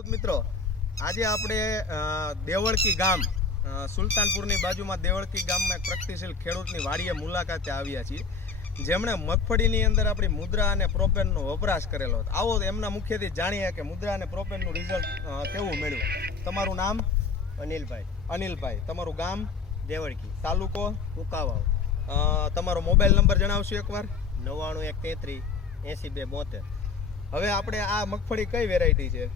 ખેડૂત મિત્રો આજે આપણે દેવળકી ગામ સુલતાનપુરની બાજુમાં દેવળકી ગામમાં એક પ્રગતિશીલ ખેડૂતની વાડીએ મુલાકાતે આવ્યા છીએ. જેમણે મગફળીની અંદર આપણી મુદ્રા અને પ્રોપેનનો વપરાશ કરેલો હતો. આવો એમના મુખ્યથી જાણીએ કે મુદ્રા અને પ્રોપેનનું રિઝલ્ટ કેવું મળ્યું? તમારું નામ? અનિલભાઈ. અનિલભાઈ. તમારું ગામ? દેવળકી. તાલુકો? ઉકાવાવ. તમારો મોબાઈલ નંબર જણાવશો એકવાર? નવ્વાણું એક તેત્રીસ એંસી બે બોતેર. હવે આપણે આ મગફળી કઈ વેરાયટી છે?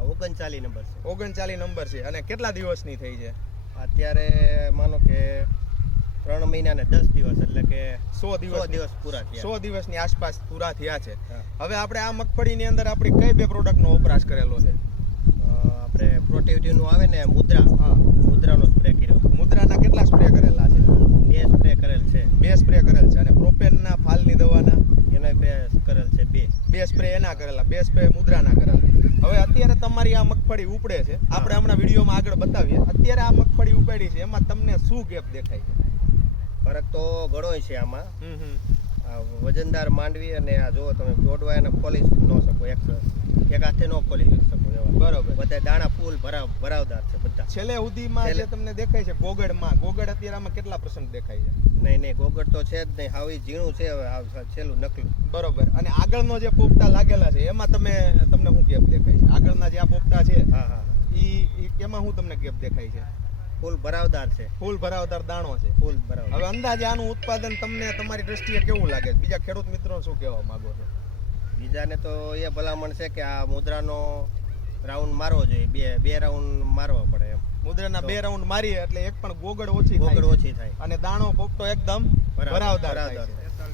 આ ઓગણચાલીસ નંબર છે. ઓગણચાલીસ નંબર છે. અને કેટલા દિવસની થઈ છે? અત્યારે માનો કે ત્રણ મહિના ને દસ દિવસ એટલે કે સો દિવસ દિવસ પૂરા થયા. સો દિવસની આસપાસ પૂરા થયા છે. હવે આપણે આ મગફળીની અંદર આપણી કઈ બે પ્રોડક્ટનો વપરાશ કરેલો છે? આપણે પ્રોટેક્ટિવનું આવે ને મુદ્રા. હા. મુદ્રાનો સ્પ્રે કર્યો. મુદ્રાના કેટલા સ્પ્રે કરેલા છે? બે સ્પ્રે કરેલ છે. બે સ્પ્રે કરેલ છે. અને પ્રોપેનના ફાલની દવાના? બે કરેલ છે બે. બે સ્પ્રે એના કરેલા બે સ્પ્રે મુદ્રાના કરેલા. હવે અત્યારે તમારી આ મગફળી ઉપડે છે. આપણે હમણાં વિડીયોમાં આગળ બતાવીએ. અત્યારે આ મગફળી ઉપાડી છે એમાં તમને શું ગેપ દેખાય છે? ફરક તો ઘણો છે આમાં. આ વજનદાર માંડવી અને આ જો તમે દોડવા એને ખોલી ન શકો એક એક હાથે ન ખોલી શકો એવા. બરોબર. બધા દાણા ફૂલ ભરાવ ભરાવદાર છે બધા. છેલ્લે સુધીમાં જે તમને દેખાય છે ગોગડમાં. ગોગડ અત્યારે આમાં કેટલા પર્સન્ટ દેખાય છે? નહીં નહીં ગોગડ તો છે જ નહીં. હાવી ઝીણું છે હવે છેલ્લું નકલું. બરોબર. અને આગળનો જે પોપટા લાગેલા છે એમાં તમે તમને શું ગેપ દેખાય છે? આગળના જે આ પોપટા છે હા હા ઈ એમાં શું તમને ગેપ દેખાય છે? ફૂલ ભરાવદાર છે. ફૂલ ભરાવદાર દાણો છે. ફૂલ ભરાવ હવે અંદાજે આનું ઉત્પાદન તમને તમારી દ્રષ્ટિએ કેવું લાગે? છે બીજા ખેડૂત મિત્રો શું કહેવા માંગો છો? બીજાને તો એ ભલામણ છે કે આ મુદ્રાનો રાઉન્ડ મારવો જોઈએ બે બે રાઉન્ડ મારવા પડે એમ. મુદ્રાના બે રાઉન્ડ મારીએ એટલે એક પણ ગોગડ ઓછી ગોગળ ઓછી થાય. અને દાણો પોપટો એકદમ ભરાવદાર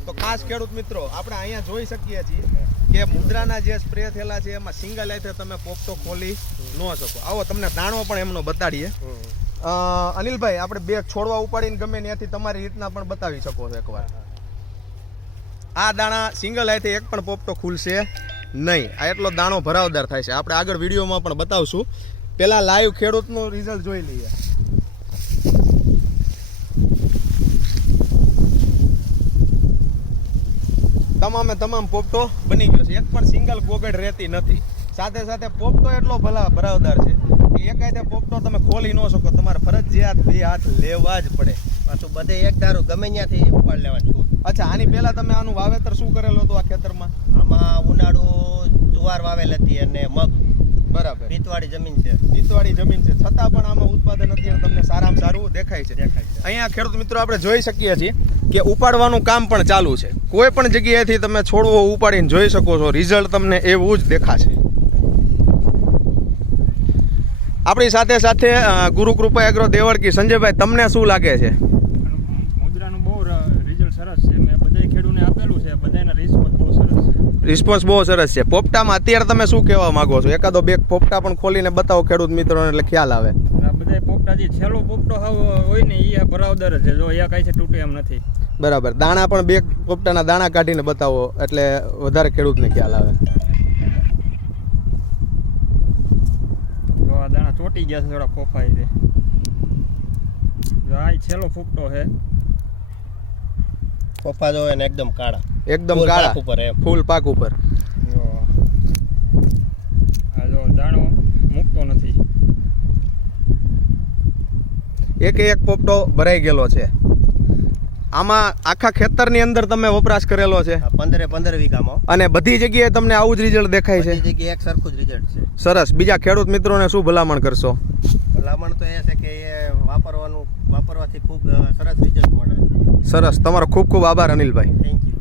તો ખાસ ખેડૂત મિત્રો આપણે અહીંયા જોઈ શકીએ છીએ કે મુદ્રાના જે સ્પ્રે થયેલા છે એમાં સિંગલ હાથે તમે પોપટો ખોલી ન શકો. આવો તમને દાણો પણ એમનો બતાડીએ. અ, અનિલભાઈ આપણે બે છોડવા ઉપાડીને ગમે ત્યાંથી તમારી રીતના પણ બતાવી શકો છો એકવાર. આ દાણા સિંગલ હાથે એક પણ પોપટો ખુલશે. નહીં, આ એટલો દાણો ભરાવદાર થાય છે. આપણે આગળ વિડીયોમાં પણ બતાવશું. પેલા લાઈવ ખેડૂતનું રિઝલ્ટ જોઈ લઈએ. તમામે તમામ પોપટો બની ગયો છે. એક પણ સિંગલ ગોગડ રહેતી નથી. સાથે સાથે પોપટો એટલો ભલા ભરાવદાર છે કે એકાય તે પોપટો તમે ખોલી ન શકો. તમારે ફરજિયાત બે હાથ લેવા જ પડે. પાછું બધે એક ધારું ગમે ત્યાંથી ઉપાડ લેવાનું છૂટ. અચ્છા આની પહેલા તમે આનું વાવેતર શું કરેલું હતું આ ખેતરમાં? આમાં ઉનાળુ જુવાર વાવેલ હતી અને મગ. બરાબર. પીતવાળી જમીન છે. નીતવાળી જમીન છે. છતાં પણ આમાં ઉત્પાદન અત્યારે તમને સારામાં સારું દેખાય છે. દેખાય છે. અહીંયા ખેડૂત મિત્રો આપણે જોઈ શકીએ છીએ કે ઉપાડવાનું કામ પણ ચાલુ છે. કોઈ પણ જગ્યાએથી તમે છોડવો ઉપાડીને જોઈ શકો છો. રિઝલ્ટ તમને એવું જ દેખાશે. આપણી સાથે સાથે ગુરુકૃપા ગુરુ કૃપા એગ્રો દેવળકી સંજયભાઈ તમને શું લાગે છે? સરસ છે. મેં બધાય ખેડૂને આપેલું છે. બધાયના રિસ્પોન્સ બહુ સરસ છે. રિસ્પોન્સ બહુ સરસ છે. પોપટામાં અત્યારે તમે શું કહેવા માંગો છો? એકાદો બે પોપટા પણ ખોલીને બતાવો ખેડૂત મિત્રોને એટલે ખ્યાલ આવે. બધાય પોપટા જે છેલ્લો પોપટો હોય ને એ આ ભરાવદાર છે. જો એ કાંઈ છે તૂટે એમ નથી. બરાબર. દાણા પણ બે પોપટાના દાણા કાઢીને બતાવો એટલે વધારે ખેડૂતને ખ્યાલ આવે. જો આ દાણા ચોટી ગયા છે થોડા ફોફાઈ છે. જો આ છેલ્લો ફૂકટો છે. પપ્પા જો એને એકદમ કાળા. એકદમ ફૂલ કાળા? ઉપર એમ. ફૂલ પાક ઉપર? આ જો દાણો મૂકતો નથી. એક એક પોપટો ભરાઈ ગયેલો છે. આમાં આખા ખેતરની અંદર તમે વપરાશ કરેલો છે? પંદરે પંદર વીઘામાં. અને બધી જગ્યાએ તમને આવું જ રિઝલ્ટ દેખાય છે? જગ્યાએ એક સરખું જ રિઝલ્ટ છે. સરસ. બીજા ખેડૂત મિત્રોને શું ભલામણ કરશો? ભલામણ તો એ છે કે એ વાપરવાનું વાપરવાથી ખૂબ સરસ રિઝલ્ટ મળે. સરસ. તમારો ખૂબ ખૂબ આભાર અનિલભાઈ. થેન્ક